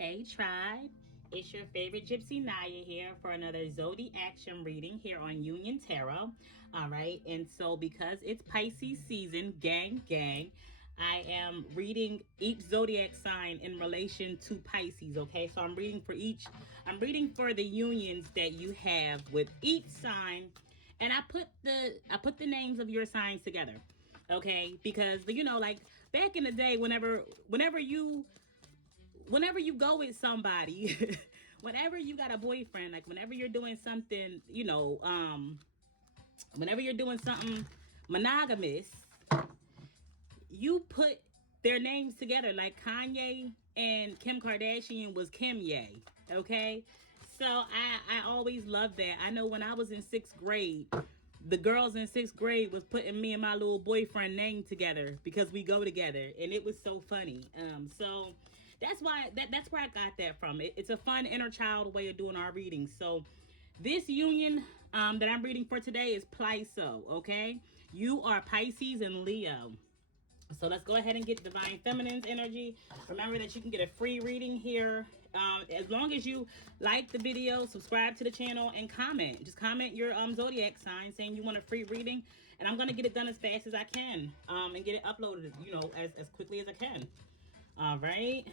Hey tribe, it's your favorite Gypsy Naya here for another Zodi action reading here on Union Tarot. All right, and so because it's Pisces season, gang, I am reading each zodiac sign in relation to Pisces. Okay, so I'm reading for the unions that you have with each sign, and I put the names of your signs together. Okay, because like back in the day, whenever you go with somebody, whenever you got a boyfriend, like whenever you're doing something, whenever you're doing something monogamous, you put their names together. Like Kanye and Kim Kardashian was Kim Ye. Okay. So I always loved that. I know when I was in 6th grade, the girls in 6th grade was putting me and my little boyfriend name together because we go together, and it was so funny. So that's where I got that from. It's a fun inner child way of doing our readings. So this union that I'm reading for today is PLISCOE. Okay, you are Pisces and Leo. So let's go ahead and get Divine Feminine's energy. Remember that you can get a free reading here. As long as you like the video, subscribe to the channel, and comment. Just comment your zodiac sign saying you want a free reading. And I'm going to get it done as fast as I can and get it uploaded, as quickly as I can. All right.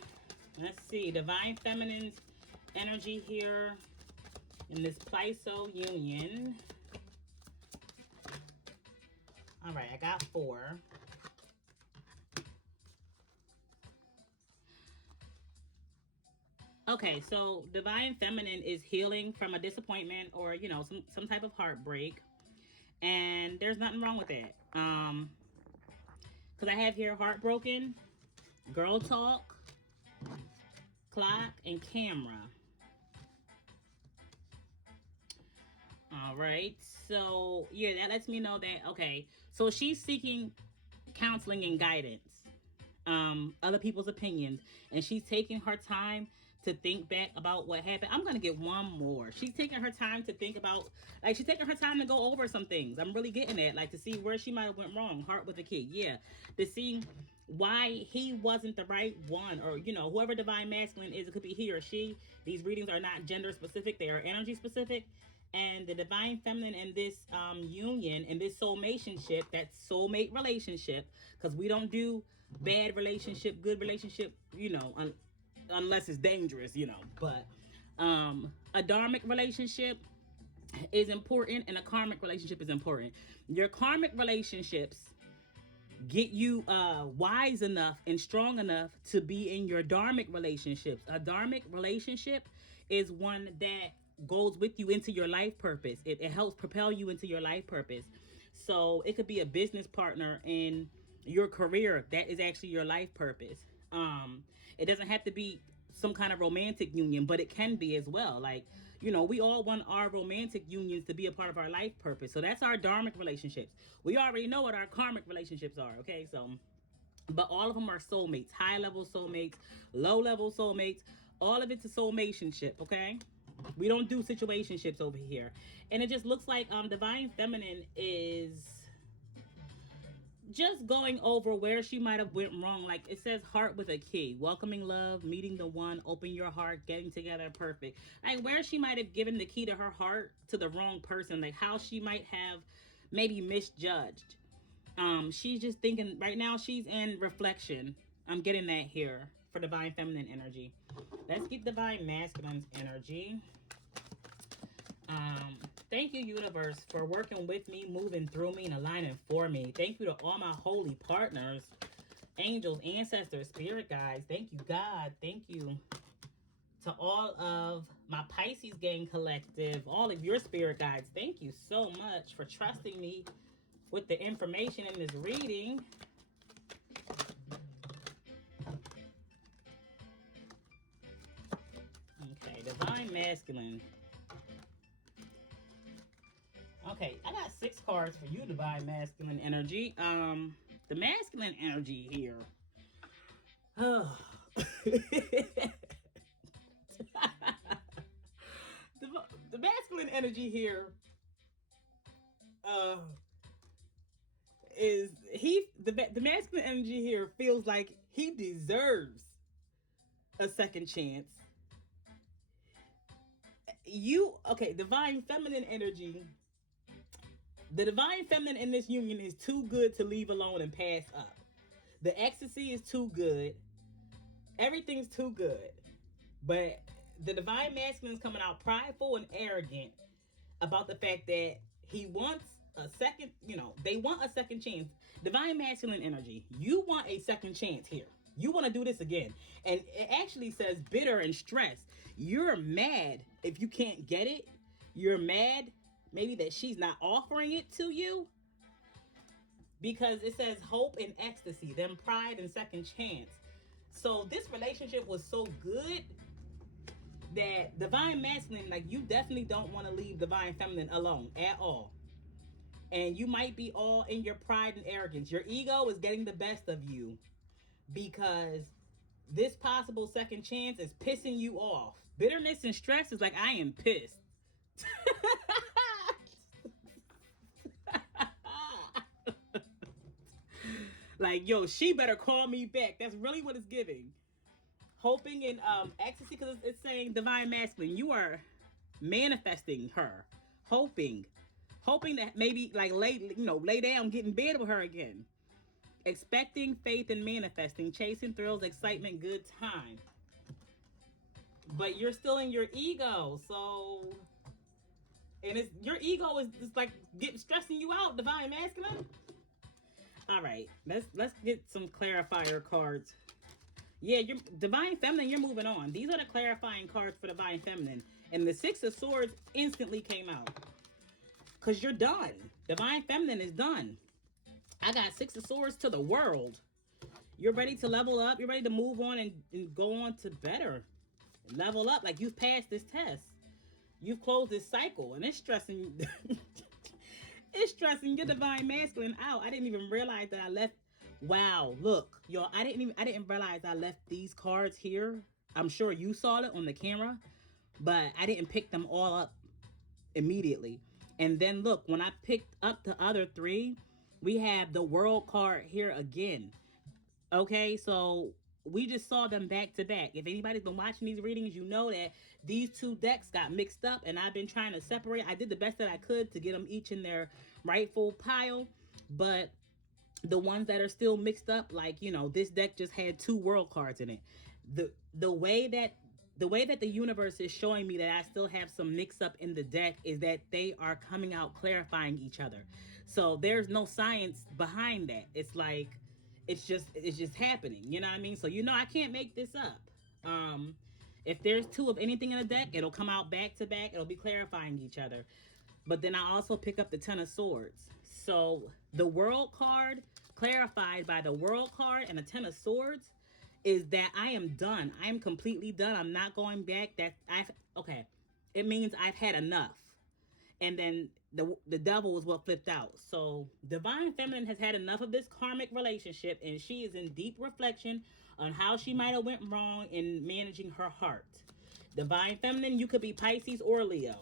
Let's see. Divine Feminine's energy here in this PLISCOE union. All right. I got 4. Okay, so Divine Feminine is healing from a disappointment or, some type of heartbreak. And there's nothing wrong with that. Because I have here heartbroken, girl talk, clock, and camera. All right, so yeah, that lets me know that, okay, so she's seeking counseling and guidance, other people's opinions, and she's taking her time to think back about what happened. I'm gonna get one more. She's taking her time to think about, like, she's taking her time to go over some things. I'm really getting at, like, to see where she might have went wrong. Heart with a kid, yeah. To see why he wasn't the right one, or whoever Divine Masculine is, it could be he or she. These readings are not gender specific, they are energy specific. And the Divine Feminine in this union, in this soulmationship, that soulmate relationship, because we don't do bad relationship, good relationship, unless it's dangerous, but a dharmic relationship is important, and a karmic relationship is important. Your karmic relationships get you wise enough and strong enough to be in your dharmic relationships. A dharmic relationship is one that goes with you into your life purpose. It helps propel you into your life purpose. So it could be a business partner in your career that is actually your life purpose. It doesn't have to be some kind of romantic union, but it can be as well. Like, we all want our romantic unions to be a part of our life purpose. So that's our dharmic relationships. We already know what our karmic relationships are, okay? So, but all of them are soulmates, high level soulmates, low level soulmates. All of it's a soulmationship, okay? We don't do situationships over here. And it just looks like Divine Feminine is just going over where she might have went wrong. Like it says, heart with a key, welcoming love, meeting the one, open your heart, getting together, perfect. Like where she might have given the key to her heart to the wrong person, like how she might have maybe misjudged. She's just thinking right now, she's in reflection. I'm getting that here for Divine Feminine energy. Let's get Divine Masculine's energy. Thank you, universe, for working with me, moving through me, and aligning for me. Thank you to all my holy partners, angels, ancestors, spirit guides. Thank you, God. Thank you to all of my Pisces gang collective, all of your spirit guides. Thank you so much for trusting me with the information in this reading. Okay, Divine Masculine. Okay, I got 6 cards for you, Divine Masculine energy. The masculine energy here. Oh. the masculine energy here is the masculine energy here feels like he deserves a second chance. Divine feminine energy. The divine feminine in this union is too good to leave alone and pass up. The ecstasy is too good. Everything's too good. But the divine masculine is coming out prideful and arrogant about the fact that he wants a second, they want a second chance. Divine masculine energy, you want a second chance here. You want to do this again. And it actually says bitter and stressed. You're mad if you can't get it. You're mad maybe that she's not offering it to you, because it says hope and ecstasy, then pride and second chance. So this relationship was so good that divine masculine, like, you definitely don't want to leave divine feminine alone at all. And you might be all in your pride and arrogance. Your ego is getting the best of you because this possible second chance is pissing you off. Bitterness and stress is like, I am pissed. Like, yo, she better call me back. That's really what it's giving. Hoping in ecstasy, because it's saying divine masculine. You are manifesting her, hoping that maybe like lay down, get in bed with her again. Expecting, faith, and manifesting, chasing thrills, excitement, good time. But you're still in your ego, so, and it's your ego is just like stressing you out, divine masculine. All right, let's get some clarifier cards. Yeah, you're divine feminine, you're moving on. These are the clarifying cards for divine feminine. And the Six of Swords instantly came out. Because you're done. Divine feminine is done. I got Six of Swords to the world. You're ready to level up. You're ready to move on and go on to better. Level up. Like, you've passed this test. You've closed this cycle. And it's stressing. It's stressing your divine masculine out. I didn't even realize that I left. Wow, look, y'all, I didn't realize I left these cards here. I'm sure you saw it on the camera, but I didn't pick them all up immediately. And then look, when I picked up the other three, we have the World card here again. Okay, so we just saw them back to back. If anybody's been watching these readings, you know that these two decks got mixed up, and I've been trying to separate. I did the best that I could to get them each in their rightful pile, but the ones that are still mixed up, like, this deck just had two World cards in it. The way that the universe is showing me that I still have some mix up in the deck is that they are coming out clarifying each other. So there's no science behind that. It's like it's just happening. You know what I mean? So I can't make this up. If there's two of anything in the deck, it'll come out back to back. It'll be clarifying each other. But then I also pick up the Ten of Swords. So the World card, clarified by the World card and the Ten of Swords, is that I am done. I am completely done. I'm not going back. It means I've had enough. And then the Devil is what flipped out. So divine feminine has had enough of this karmic relationship, and she is in deep reflection on how she might have went wrong in managing her heart. Divine feminine, you could be Pisces or Leo.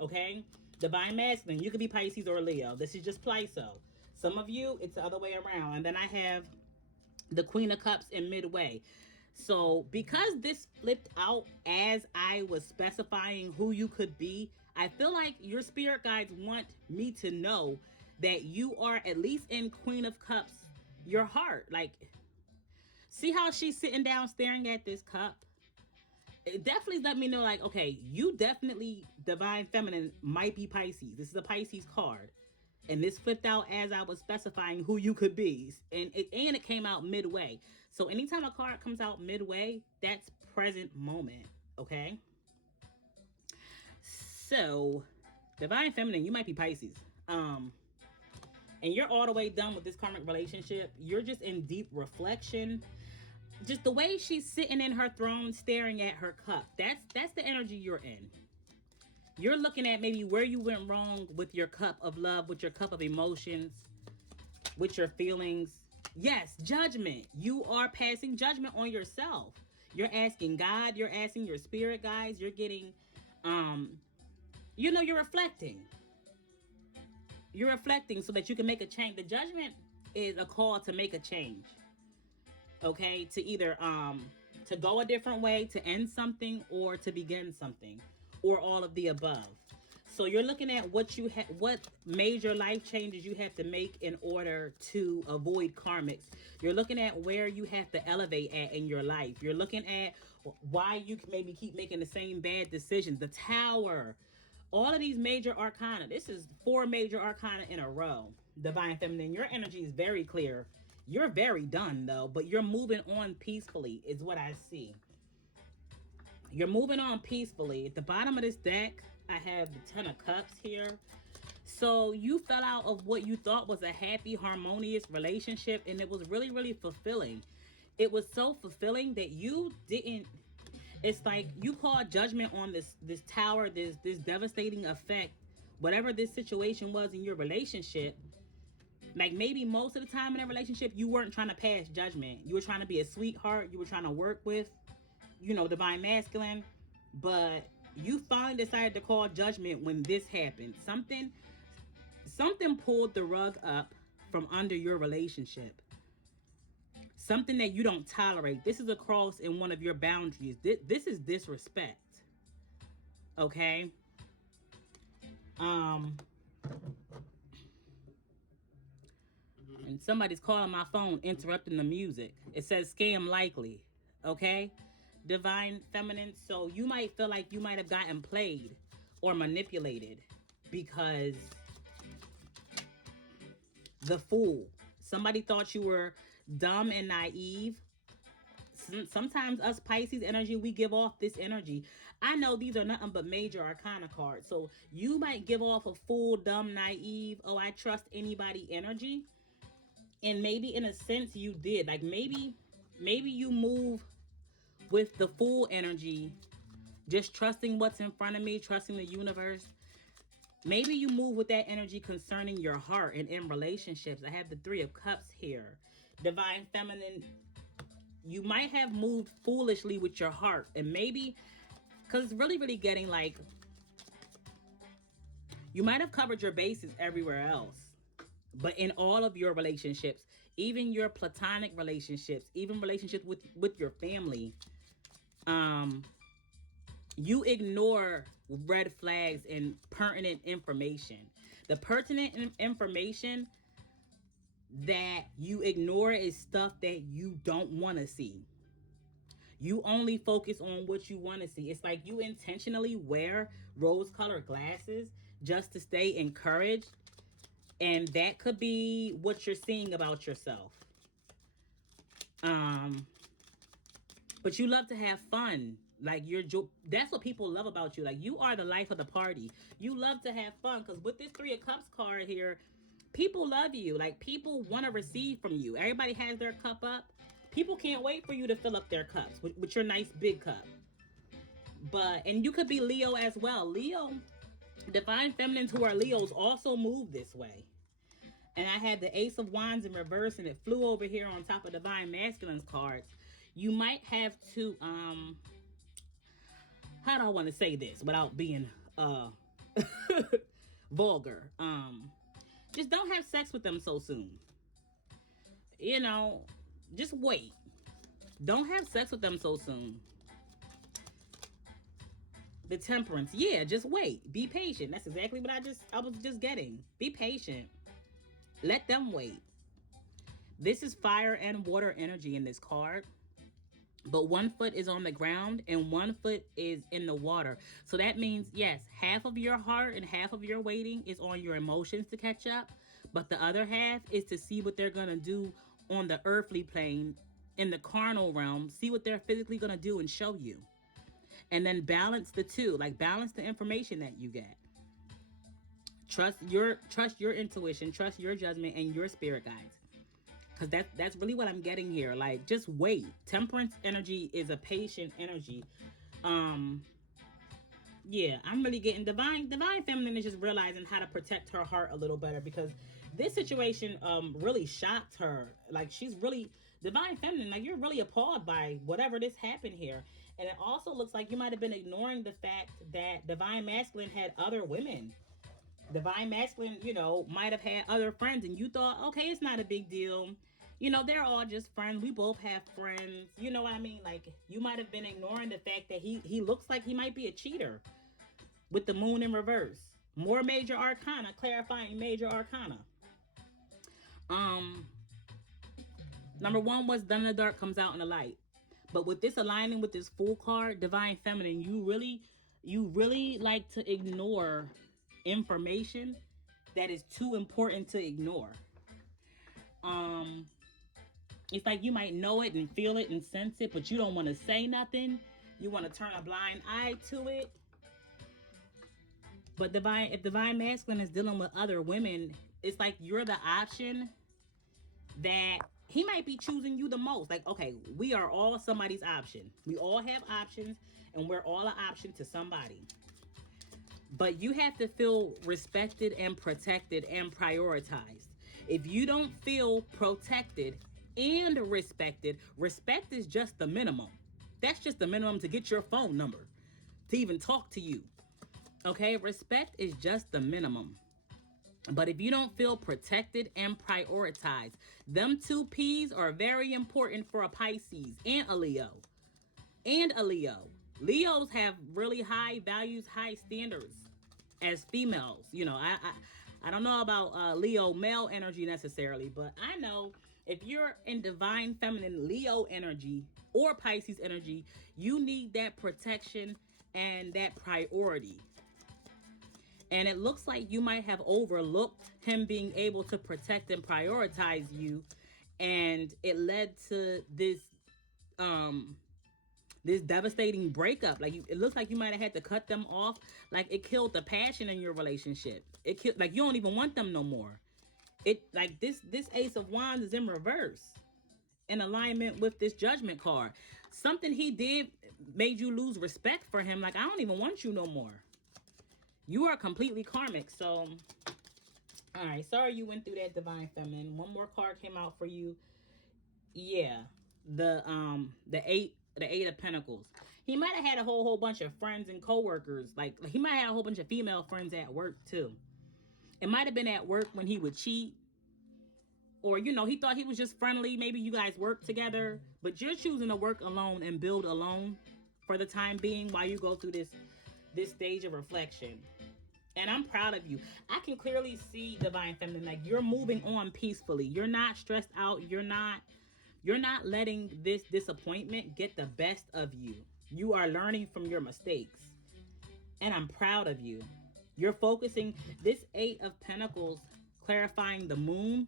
Okay? Divine masculine, you could be Pisces or Leo. This is just Plyso. Some of you, it's the other way around. And then I have the Queen of Cups in midway. So because this flipped out as I was specifying who you could be, I feel like your spirit guides want me to know that you are at least in Queen of Cups, your heart. Like, see how she's sitting down staring at this cup? It definitely let me know, like, okay, you definitely, divine feminine, might be Pisces. This is a Pisces card. And this flipped out as I was specifying who you could be. And it came out midway. So anytime a card comes out midway, that's present moment. Okay? So, divine feminine, you might be Pisces. And you're all the way done with this karmic relationship. You're just in deep reflection. Just the way she's sitting in her throne staring at her cup. That's the energy you're in. You're looking at maybe where you went wrong with your cup of love, with your cup of emotions, with your feelings. Yes, judgment. You are passing judgment on yourself. You're asking God, you're asking your spirit guides, you're getting, you're reflecting. You're reflecting so that you can make a change. The judgment is a call to make a change. Okay, to either to go a different way, to end something, or to begin something, or all of the above. So you're looking at what major life changes you have to make in order to avoid karmics. You're looking at where you have to elevate at in your life. You're looking at why you maybe keep making the same bad decisions. The Tower, all of these major arcana. This is 4 major arcana in a row. Divine Feminine, your energy is very clear. You're very done though, but you're moving on peacefully is what I see. You're moving on peacefully. At the bottom of this deck, I have the 10 of Cups here. So you fell out of what you thought was a happy, harmonious relationship, and it was really, really fulfilling. It was so fulfilling that you didn't. It's like you called judgment on this tower, this devastating effect, whatever this situation was in your relationship. Like maybe most of the time in a relationship, you weren't trying to pass judgment. You were trying to be a sweetheart. You were trying to work with, divine masculine, but you finally decided to call judgment when this happened. Something pulled the rug up from under your relationship. Something that you don't tolerate. This is a cross in one of your boundaries. This is disrespect. Okay? And somebody's calling my phone, interrupting the music. It says scam likely. Okay? Divine Feminine. So you might feel like you might have gotten played or manipulated because the Fool. Somebody thought you were dumb and naive. Sometimes us Pisces energy, we give off this energy. I know these are nothing but major arcana cards. So you might give off a fool, dumb, naive, oh, I trust anybody energy. And maybe in a sense you did. Like maybe you move with the Fool energy, just trusting what's in front of me, trusting the universe. Maybe you move with that energy concerning your heart and in relationships. I have the 3 of Cups here. Divine Feminine, you might have moved foolishly with your heart. And maybe, because it's really, really getting like, you might have covered your bases everywhere else. But in all of your relationships, even your platonic relationships, even relationships with your family, you ignore red flags and pertinent information. The pertinent information that you ignore is stuff that you don't want to see. You only focus on what you want to see. It's like you intentionally wear rose-colored glasses just to stay encouraged. And that could be what you're seeing about yourself. But you love to have fun. Like that's what people love about you. Like you are the life of the party. You love to have fun because with this 3 of Cups card here, people love you. Like people want to receive from you. Everybody has their cup up. People can't wait for you to fill up their cups with your nice big cup. And you could be Leo as well. Leo, Divine Feminines who are Leos also move this way. And I had the Ace of Wands in reverse and it flew over here on top of Divine Masculine's cards. You might have to, how do I want to say this without being vulgar? Just don't have sex with them so soon. Just wait. Don't have sex with them so soon. The Temperance. Yeah, just wait. Be patient. That's exactly what I was just getting. Be patient. Let them wait. This is fire and water energy in this card. But 1 foot is on the ground and 1 foot is in the water. So that means, yes, half of your heart and half of your waiting is on your emotions to catch up. But the other half is to see what they're going to do on the earthly plane, in the carnal realm. See what they're physically going to do and show you. And then balance the two. Like balance the information that you get. Trust your intuition, trust your judgment and your spirit guides. Because that's really what I'm getting here. Like, just wait. Temperance energy is a patient energy. Yeah, I'm really getting Divine Feminine is just realizing how to protect her heart a little better because this situation really shocked her. Like, she's really Divine Feminine. Like, you're really appalled by whatever this happened here. And it also looks like you might have been ignoring the fact that Divine Masculine had other women. Divine Masculine, might have had other friends and you thought, okay, it's not a big deal. You know, they're all just friends. We both have friends. You know what I mean? Like, you might have been ignoring the fact that he looks like he might be a cheater with the moon in reverse. More major arcana, clarifying major arcana. Um, Number one, what's done in the dark comes out in the light. But with this aligning with this Fool card, divine feminine, you really like to ignore information that is too important to ignore. Um, it's like you might know it and feel it and sense it, but you don't want to say nothing. You want to turn a blind eye to it. But if divine masculine is dealing with other women, it's like you're the option that he might be choosing you the most. Like, okay, we are all somebody's option. We all have options, and we're all an option to somebody. But you have to feel respected and protected and prioritized. If you don't feel protected and respected, respect is just the minimum. That's just the minimum to get your phone number, to even talk to you. Okay, respect is just the minimum. But if you don't feel protected and prioritized, them two P's are very important for a Pisces and a Leo. And a Leo. Leos have really high values, high standards as females. You know, I don't know about Leo male energy necessarily, but I know if you're in divine feminine Leo energy or Pisces energy, you need that protection and that priority. And it looks like you might have overlooked him being able to protect and prioritize you. And it led to this devastating breakup. Like, it looks like you might have had to cut them off. Like, it killed the passion in your relationship. It killed, like, you don't even want them no more. It, like, this Ace of Wands is in reverse, in alignment with this Judgment card. Something he did made you lose respect for him. Like, I don't even want you no more. You are completely karmic. So, all right. Sorry you went through that, divine feminine. One more card came out for you. Yeah, the eight of Pentacles. He might have had a whole bunch of friends and coworkers. Like, he might have had a whole bunch of female friends at work too. It might have been at work when he would cheat, or you know, he thought he was just friendly. Maybe you guys work together, but you're choosing to work alone and build alone for the time being while you go through this stage of reflection. And I'm proud of you. I can clearly see, divine feminine, like, you're moving on peacefully. You're not stressed out. You're not letting this disappointment get the best of you. You are learning from your mistakes. And I'm proud of you. You're focusing this Eight of Pentacles, clarifying the moon.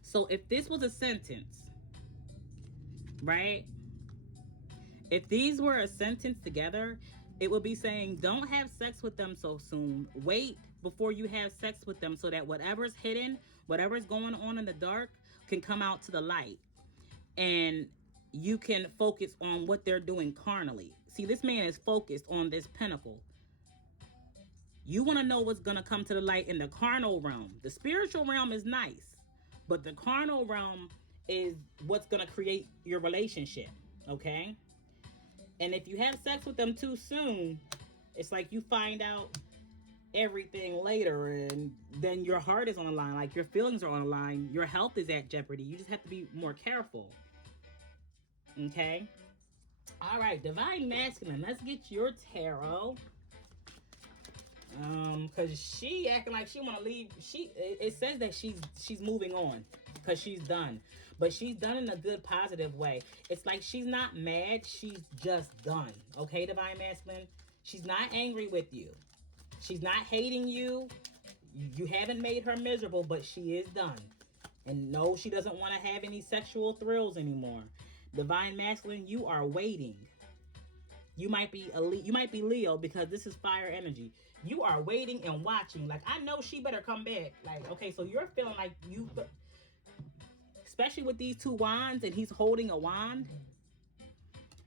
So if this was a sentence, right? If these were a sentence together, it would be saying, don't have sex with them so soon. Wait before you have sex with them so that whatever's hidden, whatever's going on in the dark can come out to the light. And you can focus on what they're doing carnally. See, this man is focused on this pentacle. You want to know what's going to come to the light in the carnal realm. The spiritual realm is nice, but the carnal realm is what's going to create your relationship, okay? And if you have sex with them too soon, it's like you find out everything later, and then your heart is on the line, like your feelings are on the line, your health is at jeopardy. You just have to be more careful. Okay? All right, divine masculine. Let's get your tarot. Because she acting like she want to leave. It says that she's moving on because she's done, but she's done in a good, positive way. It's like she's not mad, she's just done. Okay, divine masculine, she's not angry with you, she's not hating you. You haven't made her miserable, but she is done. And no, she doesn't want to have any sexual thrills anymore. Divine masculine, you are waiting. You might be Leo, because this is fire energy. You are waiting and watching. Like, I know she better come back. Like, okay, so you're feeling like you, especially with these two wands and he's holding a wand,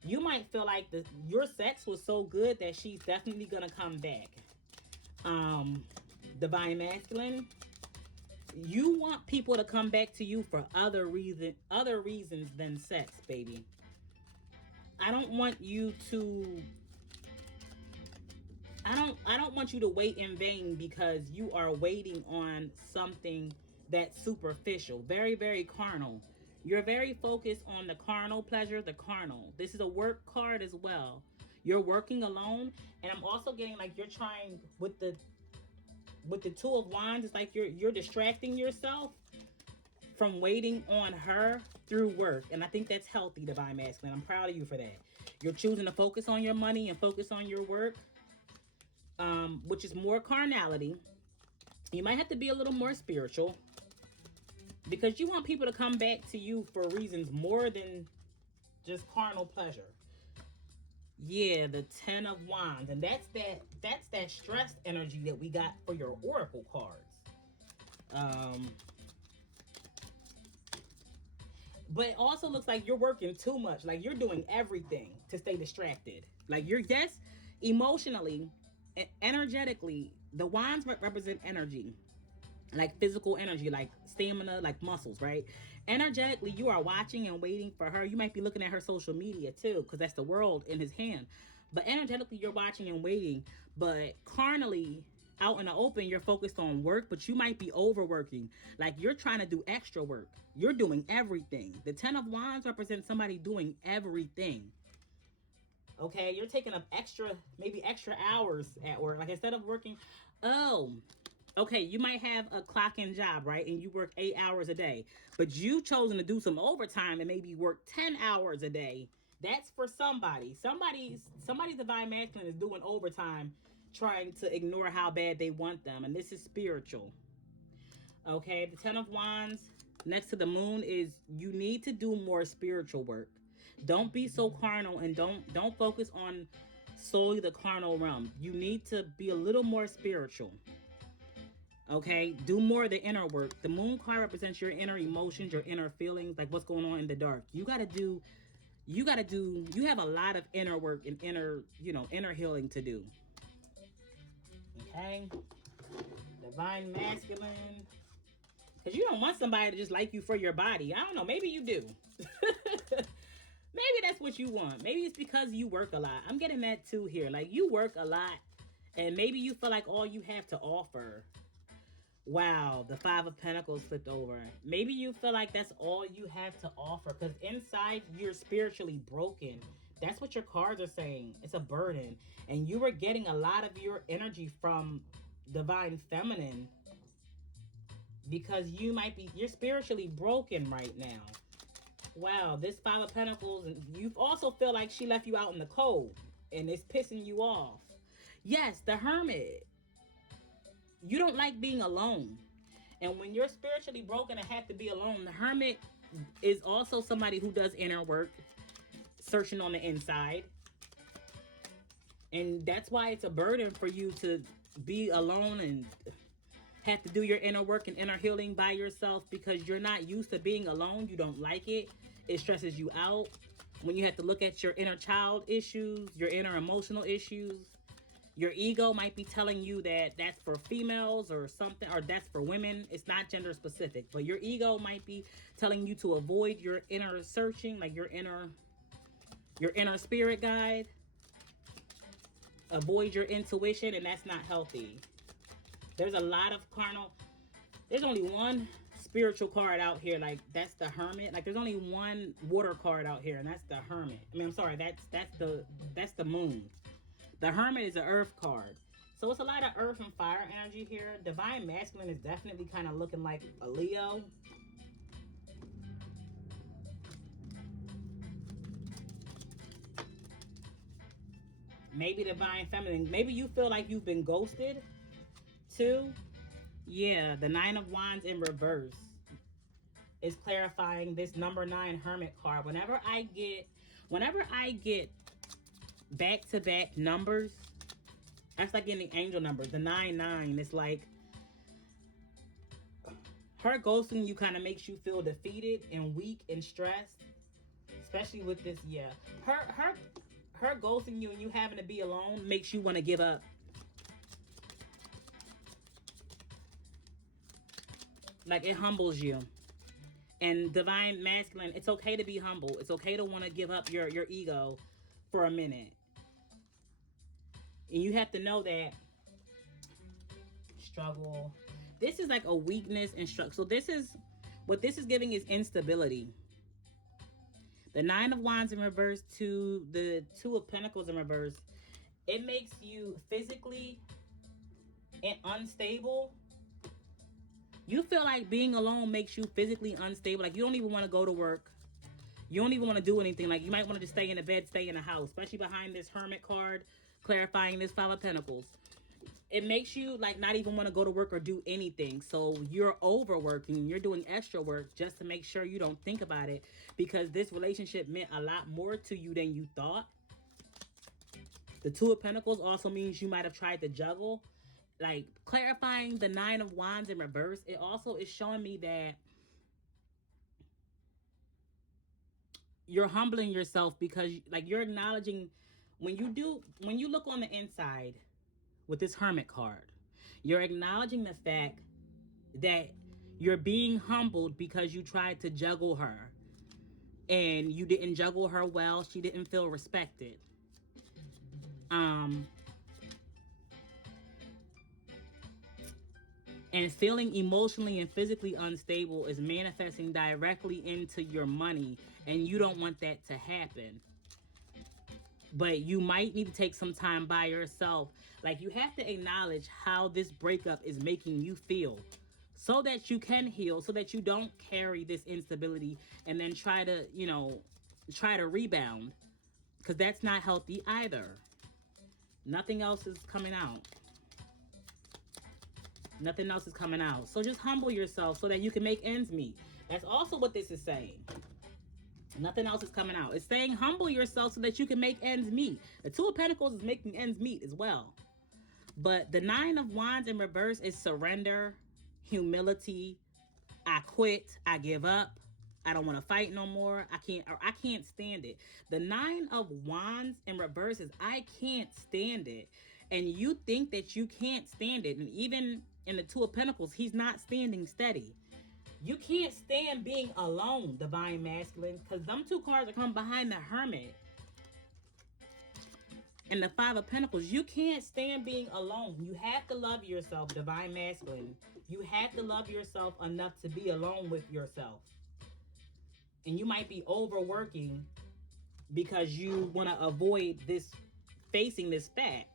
you might feel like your sex was so good that she's definitely gonna come back. Divine masculine, you want people to come back to you for other reasons than sex, baby. I don't want you to wait in vain because you are waiting on something that's superficial, very, very carnal. You're very focused on the carnal pleasure, the carnal. This is a work card as well. You're working alone, and I'm also getting like you're trying with the Two of Wands. It's like you're distracting yourself from waiting on her through work, and I think that's healthy, Divine Masculine. I'm proud of you for that. You're choosing to focus on your money and focus on your work, which is more carnality. You might have to be a little more spiritual because you want people to come back to you for reasons more than just carnal pleasure. Yeah, the Ten of Wands, and that's that stressed energy that we got for your oracle cards. But it also looks like you're working too much. Like you're doing everything to stay distracted. Like you're, yes, emotionally, energetically, the wands represent energy, like physical energy, like stamina, like muscles, right? Energetically, you are watching and waiting for her. You might be looking at her social media too, because that's the world in his hand. But energetically, you're watching and waiting. But carnally, out in the open, you're focused on work, but you might be overworking. Like you're trying to do extra work. You're doing everything. The Ten of Wands represents somebody doing everything. Okay, you're taking up maybe extra hours at work. Like instead of working, oh, okay, you might have a clock in job, right? And you work 8 hours a day, but you've chosen to do some overtime and maybe work 10 hours a day. That's for somebody. Somebody's Divine Masculine is doing overtime trying to ignore how bad they want them. And this is spiritual. Okay, the Ten of Wands next to the moon is you need to do more spiritual work. Don't be so carnal and don't focus on solely the carnal realm. You need to be a little more spiritual. Okay, do more of the inner work. The moon card represents your inner emotions, your inner feelings, like what's going on in the dark. You have a lot of inner work and inner healing to do. Okay, Divine Masculine, because you don't want somebody to just like you for your body. I don't know, maybe you do. Maybe that's what you want. Maybe it's because you work a lot. I'm getting that too here. Like you work a lot and maybe you feel like all you have to offer. Wow, the Five of Pentacles flipped over. Maybe you feel like that's all you have to offer because inside you're spiritually broken. That's what your cards are saying. It's a burden. And you were getting a lot of your energy from Divine Feminine because you're spiritually broken right now. Wow, this Five of Pentacles, and you also feel like she left you out in the cold and it's pissing you off. Yes, the Hermit. You don't like being alone. And when you're spiritually broken and have to be alone, the Hermit is also somebody who does inner work, searching on the inside. And that's why it's a burden for you to be alone and have to do your inner work and inner healing by yourself because you're not used to being alone. You don't like it. It stresses you out. When you have to look at your inner child issues, your inner emotional issues, your ego might be telling you that that's for females or something, or that's for women. It's not gender specific, but your ego might be telling you to avoid your inner searching, like your inner spirit guide. Avoid your intuition, and that's not healthy. There's a lot of carnal. There's only one spiritual card out here, like that's the Hermit. Like there's only one water card out here, and that's the Hermit. I mean, I'm sorry, that's the Moon. The Hermit is an Earth card. So it's a lot of Earth and fire energy here. Divine Masculine is definitely kind of looking like a Leo. Maybe Divine Feminine. Maybe you feel like you've been ghosted too. Yeah, the Nine of Wands in reverse is clarifying this number 9 Hermit card. Whenever I get back-to-back numbers, that's like getting angel numbers. The 9-9, it's like her ghosting you kind of makes you feel defeated and weak and stressed, especially with this. Yeah, her ghosting you and you having to be alone makes you want to give up. Like it humbles you. And Divine Masculine, it's okay to be humble. It's okay to want to give up your ego for a minute. And you have to know that struggle. This is like a weakness and struggle. So this is what this is giving is instability. The Nine of Wands in reverse to the Two of Pentacles in reverse. It makes you physically unstable. You feel like being alone makes you physically unstable. Like you don't even want to go to work. You don't even want to do anything. Like you might want to just stay in the bed, stay in the house, especially behind this Hermit card, clarifying this Five of Pentacles. It makes you like not even want to go to work or do anything. So you're overworking, you're doing extra work just to make sure you don't think about it, because this relationship meant a lot more to you than you thought. The Two of Pentacles also means you might have tried to juggle. Like clarifying the Nine of Wands in reverse, it also is showing me that you're humbling yourself, because like you're acknowledging when you look on the inside with this Hermit card, you're acknowledging the fact that you're being humbled because you tried to juggle her and you didn't juggle her well. She didn't feel respected. And feeling emotionally and physically unstable is manifesting directly into your money, and you don't want that to happen. But you might need to take some time by yourself. Like you have to acknowledge how this breakup is making you feel, so that you can heal, so that you don't carry this instability and then try to rebound, because that's not healthy either. Nothing else is coming out. Nothing else is coming out. So just humble yourself so that you can make ends meet. That's also what this is saying. Nothing else is coming out. It's saying humble yourself so that you can make ends meet. The Two of Pentacles is making ends meet as well. But the Nine of Wands in reverse is surrender, humility. I quit. I give up. I don't want to fight no more. I can't stand it. The Nine of Wands in reverse is I can't stand it. And you think that you can't stand it. And even in the Two of Pentacles, he's not standing steady. You can't stand being alone, Divine Masculine, because them two cards are coming behind the Hermit and the Five of Pentacles. You can't stand being alone. You have to love yourself, Divine Masculine. You have to love yourself enough to be alone with yourself. And you might be overworking because you want to avoid facing this fact,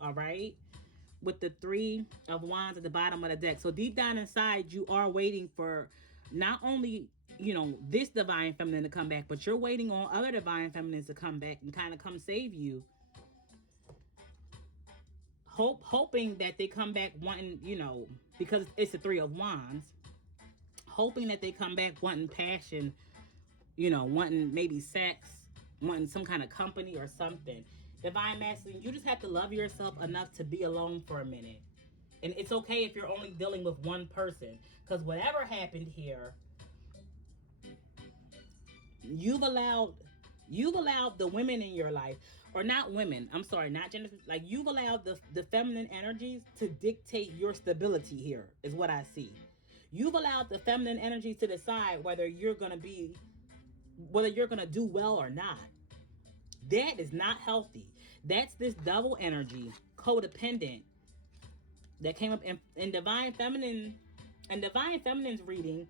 all right? With the Three of Wands at the bottom of the deck. So deep down inside, you are waiting for not only, this divine feminine to come back, but you're waiting on other divine feminines to come back and kind of come save you. Hoping that they come back wanting, because it's the Three of Wands, hoping that they come back wanting passion, wanting maybe sex, wanting some kind of company or something. Divine Masculine, you just have to love yourself enough to be alone for a minute. And it's okay if you're only dealing with one person, because whatever happened here, you've allowed the women in your life, or not women, I'm sorry, not gender, like you've allowed the feminine energies to dictate your stability here, is what I see. You've allowed the feminine energies to decide whether you're gonna do well or not. That is not healthy. That's this double energy, codependent, that came up in Divine Feminine. And Divine Feminine's reading,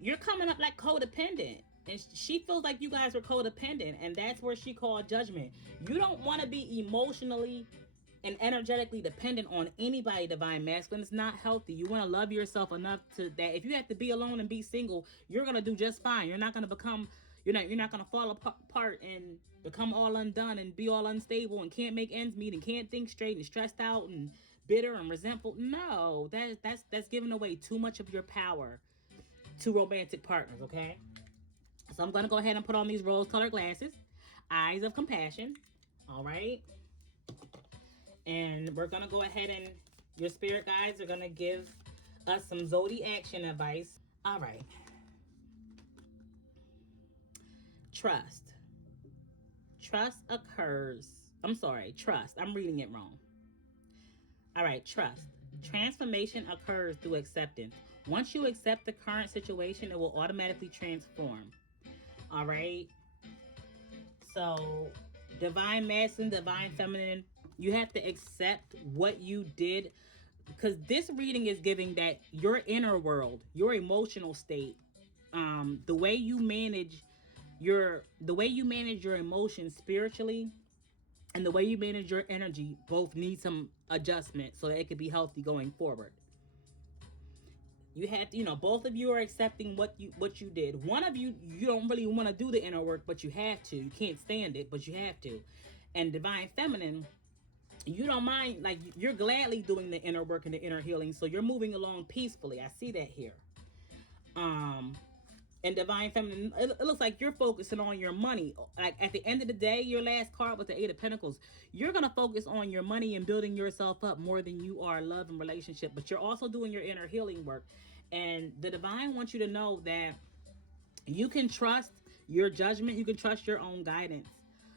you're coming up like codependent. And she feels like you guys are codependent. And that's where she called judgment. You don't want to be emotionally and energetically dependent on anybody, Divine Masculine. It's not healthy. You want to love yourself enough to that if you have to be alone and be single, you're going to do just fine. You're not going to become... You're not going to fall apart and become all undone and be all unstable and can't make ends meet and can't think straight and stressed out and bitter and resentful. No, that's giving away too much of your power to romantic partners, okay? So I'm going to go ahead and put on these rose-colored glasses, eyes of compassion, all right? And we're going to go ahead and your spirit guides are going to give us some zodiac action advice. All right. Trust. Trust occurs. I'm sorry, trust. I'm reading it wrong. All right, trust. Transformation occurs through acceptance. Once you accept the current situation, it will automatically transform. All right? So, Divine Masculine, Divine Feminine, you have to accept what you did because this reading is giving that your inner world, your emotional state, the way you manage your emotions spiritually, and the way you manage your energy both need some adjustment so that it could be healthy going forward. You have to, both of you are accepting what you did. One of you, you don't really want to do the inner work, but you have to. You can't stand it, but you have to. And divine feminine, you don't mind, like, you're gladly doing the inner work and the inner healing, so you're moving along peacefully. I see that here. And divine feminine, it looks like you're focusing on your money. Like, at the end of the day, your last card with the Eight of Pentacles, you're gonna focus on your money and building yourself up more than you are love and relationship. But you're also doing your inner healing work, and the divine wants you to know that you can trust your judgment. You can trust your own guidance.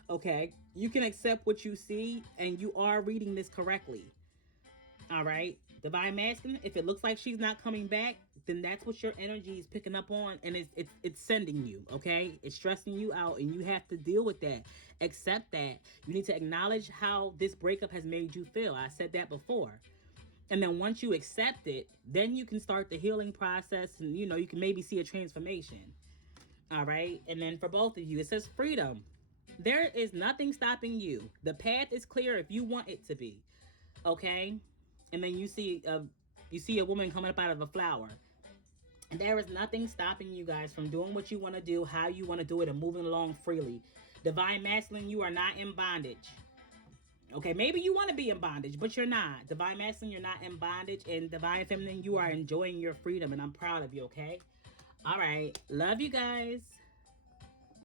Okay, you can accept what you see, and you are reading this correctly. All right, divine masculine, if it looks like she's not coming back, then that's what your energy is picking up on, and it's sending you. Okay, it's stressing you out, and you have to deal with that. Accept that. You need to acknowledge how this breakup has made you feel. I said that before. And then once you accept it, then you can start the healing process, and you can maybe see a transformation. All right, and then for both of you, it says freedom. There is nothing stopping you. The path is clear if you want it to be. Okay, and then you see a woman coming up out of a flower. There is nothing stopping you guys from doing what you want to do, how you want to do it, and moving along freely. Divine masculine, you are not in bondage. Okay, maybe you want to be in bondage, but you're not. Divine masculine, you're not in bondage. And divine feminine, you are enjoying your freedom, and I'm proud of you, okay? All right. Love you guys.